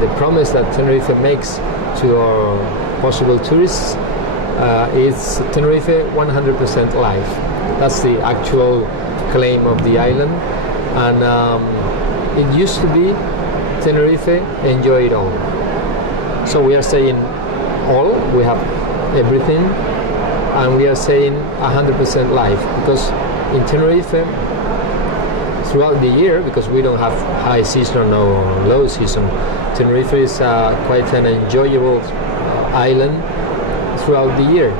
the promise that Tenerife makes to our possible tourists is Tenerife 100% life. That's the actual claim of the island, and it used to be Tenerife, enjoy it all. So we are saying all, we have everything, and we are saying 100% life, because in Tenerife, throughout the year, because we don't have high season or low season, Tenerife is quite an enjoyable island throughout the year,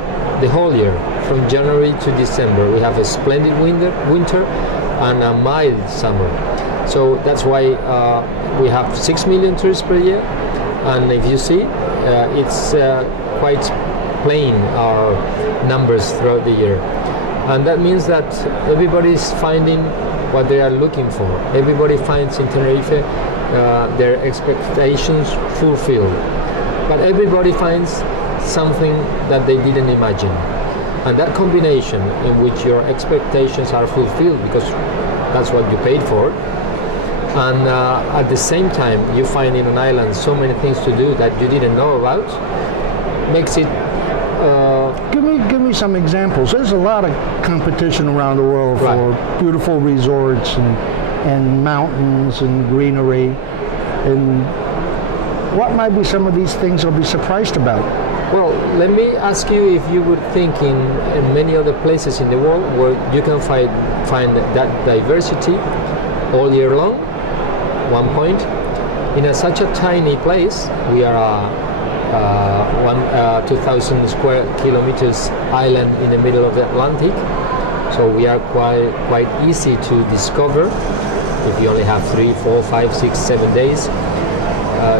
the whole year, from January to December. We have a splendid winter and a mild summer. So that's why we have 6 million tourists per year, and if you see, it's quite plain, our numbers throughout the year. And that means that everybody is finding what they are looking for. Everybody finds in Tenerife their expectations fulfilled. But everybody finds something that they didn't imagine. And that combination in which your expectations are fulfilled because that's what you paid for, and at the same time you find in an island so many things to do that you didn't know about, makes it Give me some examples. There's a lot of competition around the world for beautiful resorts and mountains and greenery. And what might be some of these things you'll be surprised about? Well, let me ask you if you would think in many other places in the world where you can find that diversity all year long. One point, in such a tiny place, we are 2,000 square kilometers island in the middle of the Atlantic, so we are quite easy to discover. If you only have 3, 4, 5, 6, 7 days,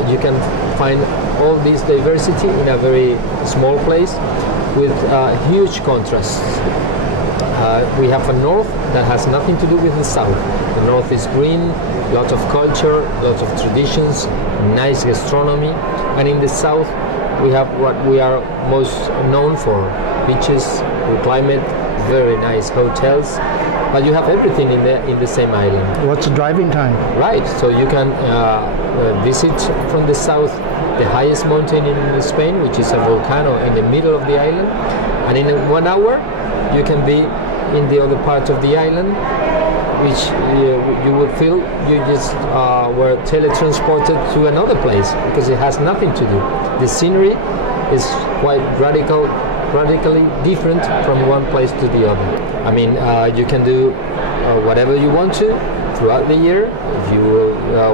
you can find all this diversity in a very small place with huge contrasts. We have a north that has nothing to do with the south. The north is green, lots of culture, lots of traditions, nice gastronomy, and in the south we have what we are most known for: beaches, good climate, very nice hotels. But you have everything in the same island. What's the driving time? Right, so you can visit from the south the highest mountain in Spain, which is a volcano in the middle of the island, and in 1 hour you can be in the other part of the island, which you would feel you just were teletransported to another place, because it has nothing to do. The scenery is quite radically different from one place to the other. I mean, you can do whatever you want to throughout the year. If you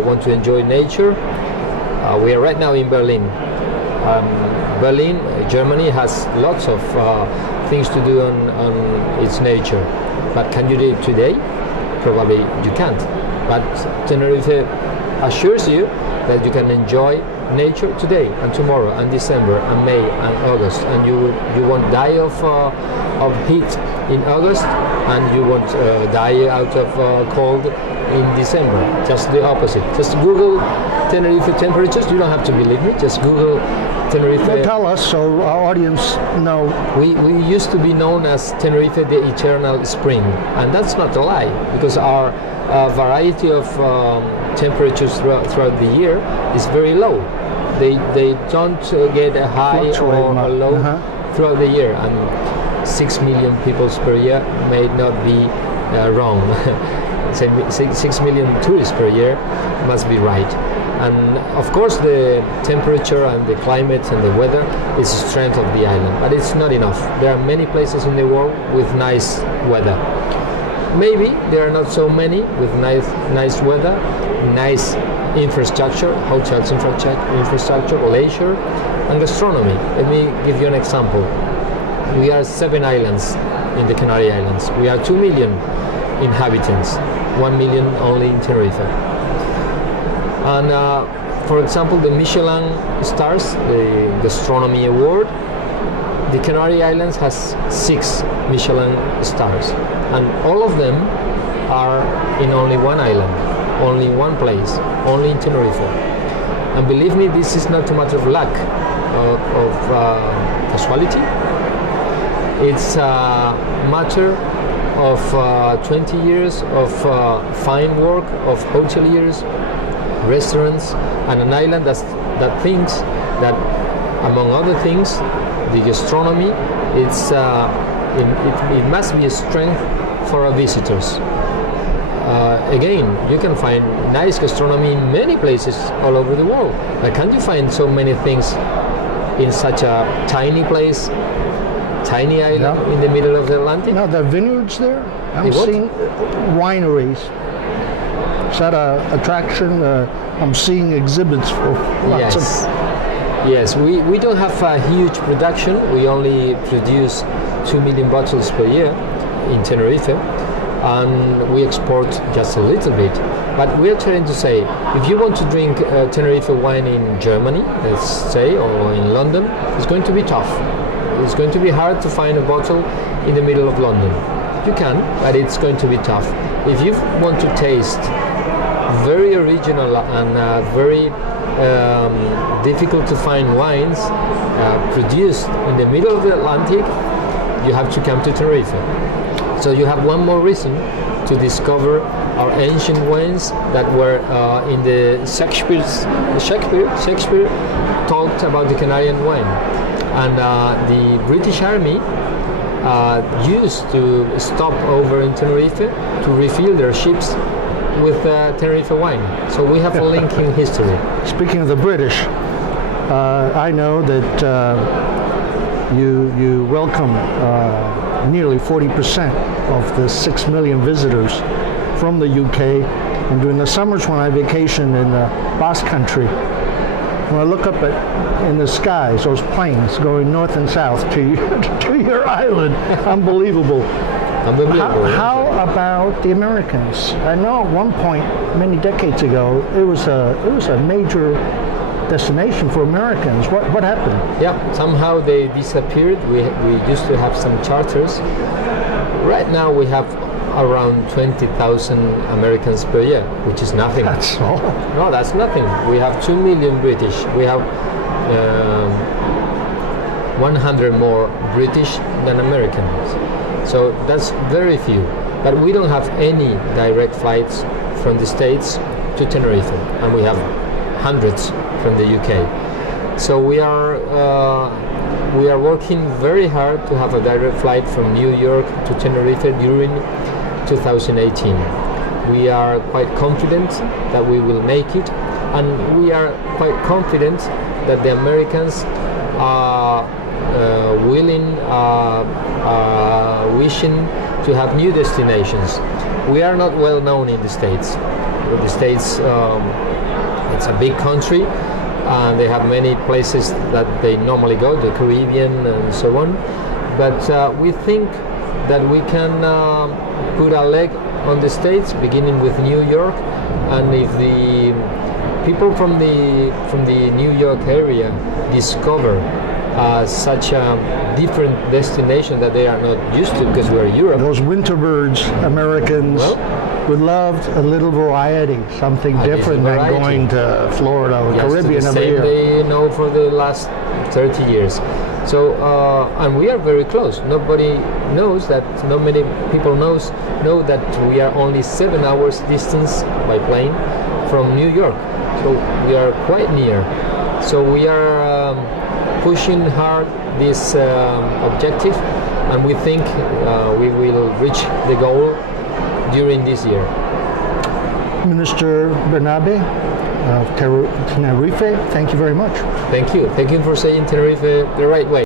want to enjoy nature, we are right now in Berlin. Berlin, Germany, has lots of things to do on its nature. But can you do it today? Probably you can't. But Tenerife assures you that you can enjoy nature today and tomorrow and December and May and August, and you won't die of heat in August, and you won't die out of cold in December. Just the opposite. Just Google Tenerife temperatures. You don't have to believe me. Just Google Tenerife. Well, tell us so our audience know. We used to be known as Tenerife the eternal spring, and that's not a lie, because our variety of temperatures throughout the year is very low. They don't get a high or a low throughout the year, and 6 million people per year may not be wrong. 6 million tourists per year must be right. And of course the temperature and the climate and the weather is the strength of the island, but it's not enough. There are many places in the world with nice weather. Maybe there are not so many with nice weather, nice infrastructure, hotels infrastructure, leisure, and gastronomy. Let me give you an example. We are 7 islands in the Canary Islands. We are 2 million inhabitants, 1 million only in Tenerife. And for example, the Michelin stars, the gastronomy award, the Canary Islands has 6 Michelin stars, and all of them are in only one island, only one place, only in Tenerife. And believe me, this is not a matter of luck, of casualty. It's a matter of 20 years of fine work of hoteliers restaurants, and an island that thinks that, among other things, the gastronomy, it must be a strength for our visitors. Again, you can find nice gastronomy in many places all over the world. But can't you find so many things in such a tiny place, tiny island in the middle of the Atlantic? No, the vineyards there. I'm seeing wineries. Is that an attraction? I'm seeing exhibits for lots of. Yes, we don't have a huge production. We only produce 2 million bottles per year in Tenerife, and we export just a little bit. But we are trying to say, if you want to drink Tenerife wine in Germany, let's say, or in London, it's going to be tough. It's going to be hard to find a bottle in the middle of London. You can, but it's going to be tough. If you want to taste very original and very difficult to find wines produced in the middle of the Atlantic, you have to come to Tenerife. So you have one more reason to discover our ancient wines that were in the Shakespeare talked about the Canarian wine, and the British Army used to stop over in Tenerife to refill their ships with Tenerife wine. So we have a link in history. Speaking of the British, I know that you welcome nearly 40% of the 6 million visitors from the UK. And during the summers when I vacation in the Basque Country, when I look up in the skies, those planes going north and south to your island, unbelievable. How about the Americans? I know at one point, many decades ago, it was a major destination for Americans. What happened? Yeah, somehow they disappeared. We used to have some charters. Right now we have around 20,000 Americans per year, which is nothing. That's all? No, that's nothing. We have 2 million British. We have 100 more British than Americans. So that's very few. But we don't have any direct flights from the States to Tenerife, and we have hundreds from the UK. So we are working very hard to have a direct flight from New York to Tenerife during 2018. We are quite confident that we will make it, and we are quite confident that the Americans are willing, wishing to have new destinations. We are not well known in the States. The States, it's a big country, and they have many places that they normally go, the Caribbean and so on. But we think that we can put a leg on the States, beginning with New York, and if the people from the New York area discover such a different destination that they are not used to, because we're Europe. Those winter birds, Americans would love a little variety, something different than going to Florida or Caribbean every year. They know for the last 30 years. So, and we are very close. Nobody knows that, not many people know that we are only 7 hours distance by plane from New York. So we are quite near. So we are pushing hard this objective, and we think we will reach the goal during this year. Minister Bernabe of Tenerife, thank you very much. Thank you. Thank you for saying Tenerife the right way.